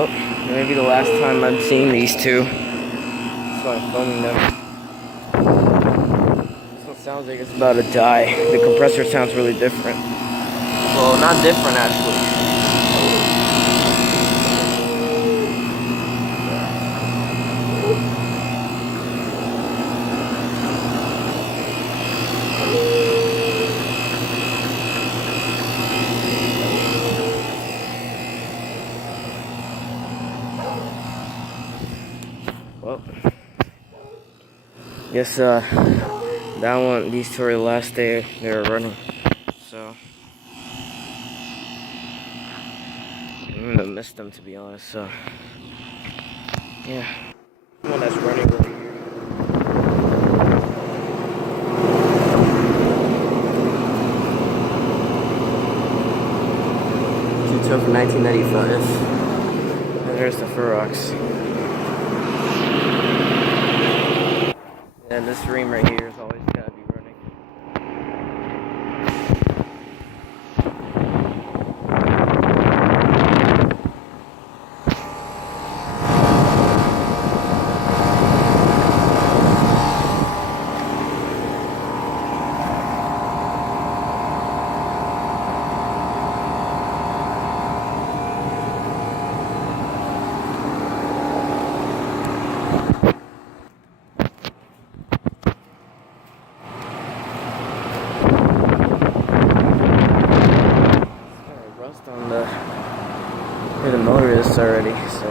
Well, maybe the last time I'm seeing these two. So I'm filming them. This one sounds like it's about to die. The compressor sounds really different. Well, not different actually. Well, guess that one, these two are the last day they were running. So I'm gonna miss them, to be honest. So yeah, one that's running over here. 210 from 1995. And there's the Furox. And this Ream right here is always gotta be running. Rust on the where the motor is already, so